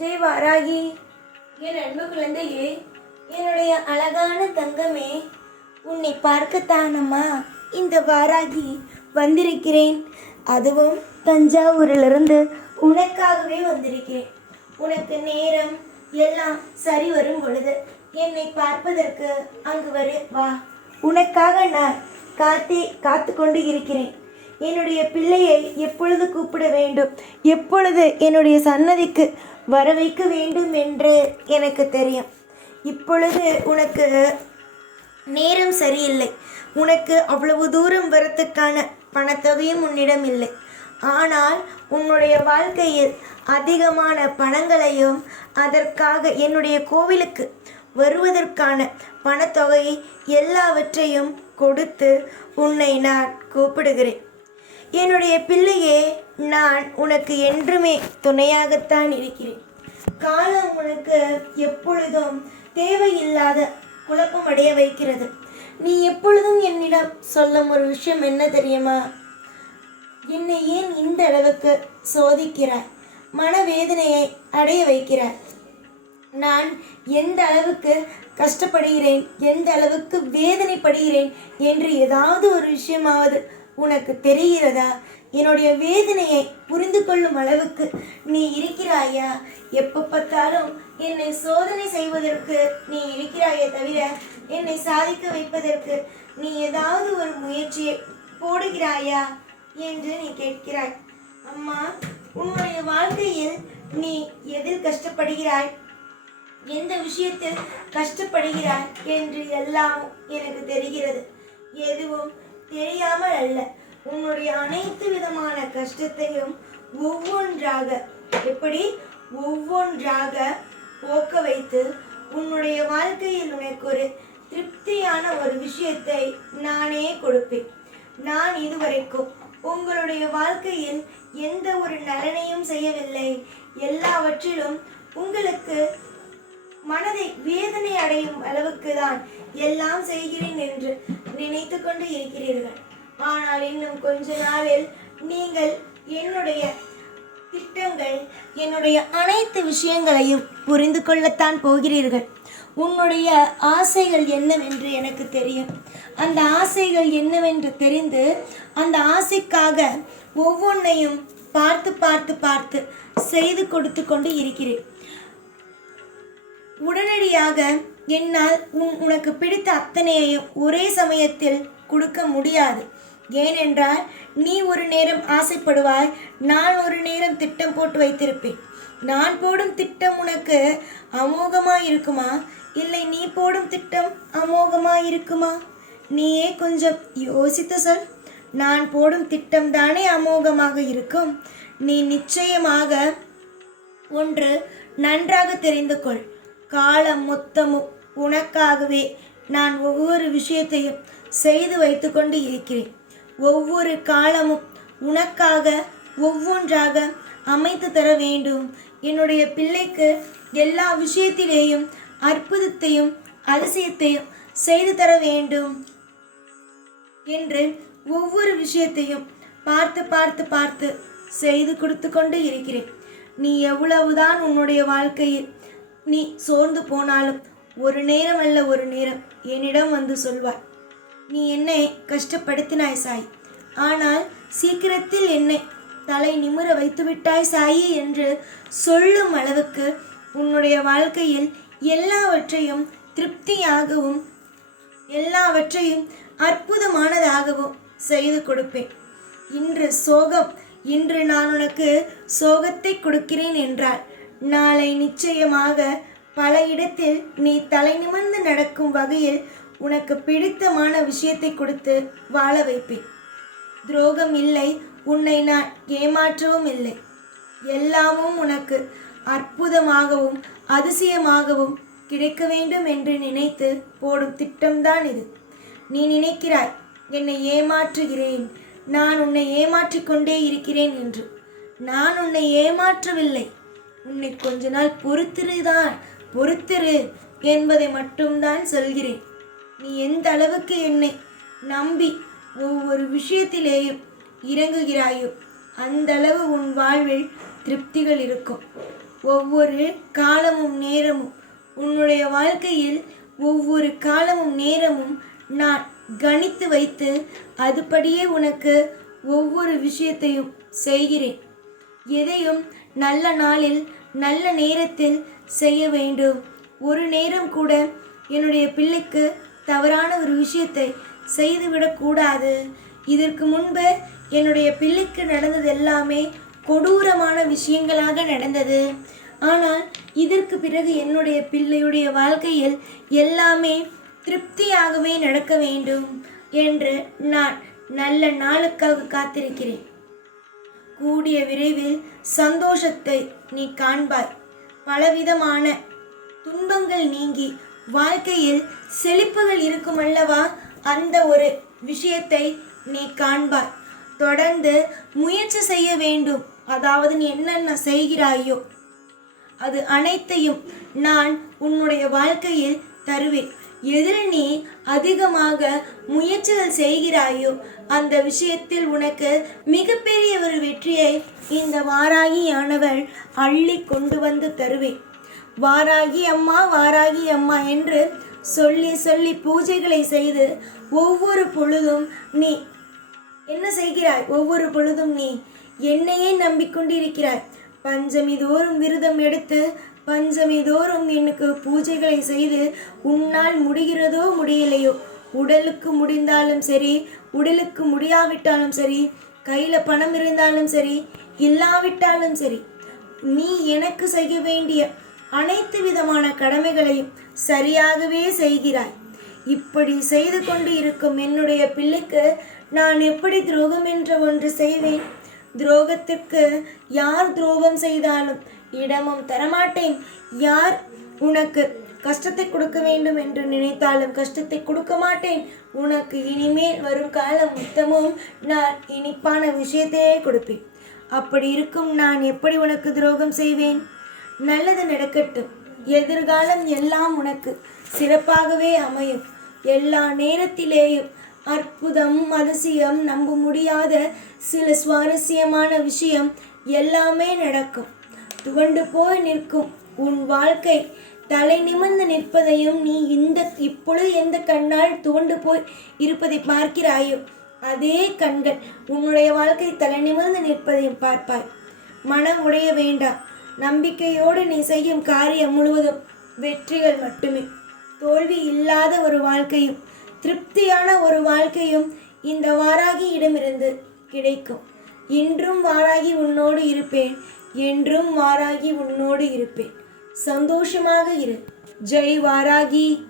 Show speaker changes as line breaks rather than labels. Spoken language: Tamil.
ஜெய் வாராகி என் அன்பு குழந்தையே என்னுடைய அழகான தங்கமே உன்னை பார்க்கத்தானம்மா இந்த வாராகி வந்திருக்கிறேன். அதுவும் தஞ்சாவூரிலிருந்து உனக்காகவே வந்திருக்கிறேன். உனக்கு நேரம் எல்லாம் சரி வரும் பொழுது என்னை பார்ப்பதற்கு அங்கு வரு வா. உனக்காக நான் காத்தே காத்து கொண்டு இருக்கிறேன். என்னுடைய பிள்ளையை எப்பொழுது கூப்பிட வேண்டும்? எப்பொழுது என்னுடைய சன்னதிக்கு வர வைக்க வேண்டும் என்று எனக்கு தெரியும். இப்பொழுது உனக்கு நேரம் சரியில்லை. உனக்கு அவ்வளவு தூரம் வரத்துக்கான பணத்தொகையும் உன்னிடம் இல்லை. ஆனால் உன்னுடைய வாழ்க்கையில் அதிகமான பணங்களையும் அதற்காக என்னுடைய கோவிலுக்கு வருவதற்கான பணத்தொகையை எல்லாவற்றையும் கொடுத்து உன்னை நான் கூப்பிடுகிறேன். என்னுடைய பிள்ளையே நான் உனக்கு என்றுமே துணையாகத்தான் இருக்கிறேன். காலம் உனக்கு எப்பொழுதும் தேவையில்லாத குழப்பம் அடைய வைக்கிறது. நீ எப்பொழுதும் என்னிடம் சொல்லும் ஒரு விஷயம் என்ன தெரியுமா? என்னை ஏன் இந்த அளவுக்கு சோதிக்கிறாய்? மனவேதனையை அடைய வைக்கிறாய். நான் எந்த அளவுக்கு கஷ்டப்படுகிறேன்? எந்த அளவுக்கு வேதனைப்படுகிறேன்? என்று ஏதாவது ஒரு விஷயமாவது உனக்கு தெரிகிறதா? என்னுடைய வேதனையை புரிந்து கொள்ளும் அளவுக்கு நீ இருக்கிறாயா? எப்போ பார்த்தாலும் என்னை சோதனை செய்வதற்கு நீ இருக்கிறாயே தவிர என்னை சாதிக்க வைப்பதற்கு நீ ஏதாவது ஒரு முயற்சியை போடுகிறாயா என்று நீ கேட்கிறாய். அம்மா உன்னுடைய வாழ்க்கையில் நீ எதில் கஷ்டப்படுகிறாய்? எந்த விஷயத்தில் கஷ்டப்படுகிறாய் என்று எல்லாம் எனக்கு தெரிகிறது. எதுவும் தெரியாமல் அல்ல. உன்னுடைய அனைத்து விதமான கஷ்டத்தையும் ஒவ்வொன்றாக எப்படி? ஒவ்வொன்றாக போக்க வைத்து உன்னுடைய வாழ்க்கையில் உனக்கு ஒரு திருப்தியான ஒரு விஷயத்தை நானே கொடுப்பேன். நான் இதுவரைக்கும் உங்களுடைய வாழ்க்கையில் எந்த ஒரு நலனையும் செய்யவில்லை. எல்லாவற்றிலும் உங்களுக்கு மனதை வேதனை அடையும் அளவுக்கு தான் எல்லாம் செய்கிறேன் என்று நினைத்து கொண்டு இருக்கிறீர்கள். ஆனால் இன்னும் கொஞ்ச நாளில் நீங்கள் என்னுடைய திட்டங்கள் என்னுடைய அனைத்து விஷயங்களையும் புரிந்து கொள்ளத்தான் போகிறீர்கள். உன்னுடைய ஆசைகள் என்னவென்று எனக்கு தெரியும். அந்த ஆசைகள் என்னவென்று தெரிந்து அந்த ஆசைக்காக ஒவ்வொன்றையும் பார்த்து பார்த்து பார்த்து செய்து கொடுத்து கொண்டு இருக்கிறேன். உடனடியாக என்னால் உன் உனக்கு பிடித்த அத்தனையையும் ஒரே சமயத்தில் கொடுக்க முடியாது. ஏனென்றால் நீ ஒரு நேரம் ஆசைப்படுவாய் நான் ஒரு நேரம் திட்டம் போட்டு வைத்திருப்பேன். நான் போடும் திட்டம் உனக்கு அமோகமாக இருக்குமா? இல்லை நீ போடும் திட்டம் அமோகமாக இருக்குமா? நீயே கொஞ்சம் யோசித்து சொல். நான் போடும் திட்டம் தானே அமோகமாக இருக்கும். நீ நிச்சயமாக ஒன்று நன்றாக தெரிந்து கொள். காலம் மொத்தமும் உனக்காகவே நான் ஒவ்வொரு விஷயத்தையும் செய்து வைத்து கொண்டு இருக்கிறேன். ஒவ்வொரு காலமும் உனக்காக ஒவ்வொன்றாக அமைத்து தர வேண்டும். என்னுடைய பிள்ளைக்கு எல்லா விஷயத்திலேயும் அற்புதத்தையும் அதிசயத்தையும் செய்து தர வேண்டும் என்று ஒவ்வொரு விஷயத்தையும் பார்த்து பார்த்து பார்த்து செய்து கொடுத்து கொண்டு இருக்கிறேன். நீ எவ்வளவுதான் உன்னுடைய வாழ்க்கையில் நீ சோர்ந்து போனாலும் ஒரு நேரம் அல்ல ஒரு நேரம் என்னிடம் வந்து சொல்வாய். நீ என்னை கஷ்டப்படுத்தினாய் சாய். ஆனால் சீக்கிரத்தில் என்னை தலை நிமிர வைத்துவிட்டாய் சாயி என்று சொல்லும் அளவுக்கு உன்னுடைய வாழ்க்கையில் எல்லாவற்றையும் திருப்தியாகவும் எல்லாவற்றையும் அற்புதமானதாகவும் செய்து கொடுப்பேன். இன்று சோகம் இன்று நான் உனக்கு சோகத்தை கொடுக்கிறேன் என்றால் நாளை நிச்சயமாக பல இடத்தில் நீ தலை நிமிர்ந்து நடக்கும் வகையில் உனக்கு பிடித்தமான விஷயத்தை கொடுத்து வாழ வைப்பேன். துரோகம் இல்லை உன்னை நான் ஏமாற்றவும் இல்லை. எல்லாமும் உனக்கு அற்புதமாகவும் அதிசயமாகவும் கிடைக்க வேண்டும் என்று நினைத்து போடும் திட்டம்தான் இது. நீ நினைக்கிறாய் என்னை ஏமாற்றுகிறேன். நான் உன்னை ஏமாற்றிக் கொண்டே இருக்கிறேன் என்று. நான் உன்னை ஏமாற்றவில்லை. உன்னை கொஞ்ச நாள் பொறுத்திருதான் பொறுத்திரு என்பதை மட்டும்தான் சொல்கிறேன். நீ எந்த அளவுக்கு என்னை நம்பி ஒவ்வொரு விஷயத்திலேயும் இறங்குகிறாயோ அந்த அளவு உன் வாழ்வில் திருப்திகள் இருக்கும். ஒவ்வொரு காலமும் நேரமும் உன்னுடைய வாழ்க்கையில் ஒவ்வொரு காலமும் நேரமும் நான் கணித்து வைத்து அதுபடியே உனக்கு ஒவ்வொரு விஷயத்தையும் செய்கிறேன். எதையும் நல்ல நாளில் நல்ல நேரத்தில் செய்ய வேண்டும். ஒரு நேரம் கூட என்னுடைய பிள்ளைக்கு தவறான ஒரு விஷயத்தை செய்துவிடக்கூடாது இதற்கு முன்பு என்னுடைய பிள்ளைக்கு நடந்தது எல்லாமே கொடூரமான விஷயங்களாக நடந்தது. ஆனால் இதற்கு பிறகு என்னுடைய பிள்ளையுடைய வாழ்க்கையில் எல்லாமே திருப்தியாகவே நடக்க வேண்டும் என்று நான் நல்ல நாளுக்காக காத்திருக்கிறேன். கூடிய விரைவில் சந்தோஷத்தை நீ காண்பாய். பலவிதமான துன்பங்கள் நீங்கி வாழ்க்கையில் செழிப்புகள் இருக்கும் அல்லவா அந்த ஒரு விஷயத்தை நீ காண்பாய். தொடர்ந்து முயற்சி செய்ய வேண்டும். அதாவது நீ என்னென்ன செய்கிறாயோ. அது அனைத்தையும் நான் உன்னுடைய வாழ்க்கையில் தருவேன். எதிரணி நீ அதிகமாக முயற்சிகள் செய்கிறாயோ அந்த விஷயத்தில் உனக்கு மிகப்பெரிய ஒரு வெற்றியை இந்த வாராகியானவள் அள்ளி கொண்டு வந்து தருவேன். வாராகி அம்மா வாராகி அம்மா என்று சொல்லி சொல்லி பூஜைகளை செய்து ஒவ்வொரு பொழுதும் நீ என்ன செய்கிறாய்? ஒவ்வொரு பொழுதும் நீ என்னையே நம்பிக்கொண்டிருக்கிறாய். பஞ்சமி தோறும் விரதம் எடுத்து பஞ்சமி தோறும் எனக்கு பூஜைகளை செய்து உன்னால் முடிகிறதோ முடியலையோ? உடலுக்கு முடிந்தாலும் சரி உடலுக்கு முடியாவிட்டாலும் சரி கையில் பணம் இருந்தாலும் சரி இல்லாவிட்டாலும் சரி நீ எனக்கு செய்ய வேண்டிய அனைத்து விதமான கடமைகளையும் சரியாகவே செய்கிறாய். இப்படி செய்து கொண்டு இருக்கும் என்னுடைய பிள்ளைக்கு நான் எப்படி துரோகம் என்ற ஒன்று செய்வேன்? துரோகத்திற்கு யார் துரோகம் செய்தாலும் இடமும் தரமாட்டேன். யார் உனக்கு கஷ்டத்தை கொடுக்க வேண்டும் என்று நினைத்தாலும் கஷ்டத்தை கொடுக்க மாட்டேன். உனக்கு இனிமேல் வரும் காலம் மொத்தமும் நான் இனிப்பான விஷயத்தையே கொடுப்பேன். அப்படி இருக்கும் நான் எப்படி உனக்கு துரோகம் செய்வேன்? நல்லது நடக்கட்டும். எதிர்காலம் எல்லாம் உனக்கு சிறப்பாகவே அமையும். எல்லா நேரத்திலேயும் அற்புதம் அதிசயம் நம்ப முடியாத சில சுவாரஸ்யமான விஷயம் எல்லாமே நடக்கும். துவண்டு போய் நிற்கும் உன் வாழ்க்கை தலை நிமிர்ந்து நிற்பதையும் நீ இந்த இப்பொழுது எந்த கண்ணால் துவண்டு போய் இருப்பதை பார்க்கிறாயோ அதே கண்கள் உன்னுடைய வாழ்க்கை தலை நிமிர்ந்து நிற்பதையும் பார்ப்பாய். மனம் உடைய வேண்டாம். நம்பிக்கையோடு நீ செய்யும் காரியம் முழுவதும் வெற்றிகள் மட்டுமே. தோல்வி இல்லாத ஒரு வாழ்க்கையும் திருப்தியான ஒரு வாழ்க்கையும் இந்த வாராகியிடமிருந்து கிடைக்கும். இன்றும் வாராகி உன்னோடு இருப்பேன். என்றும் வாராகி உன்னோடு இருப்பேன். சந்தோஷமாக இரு. ஜெய் வாராகி.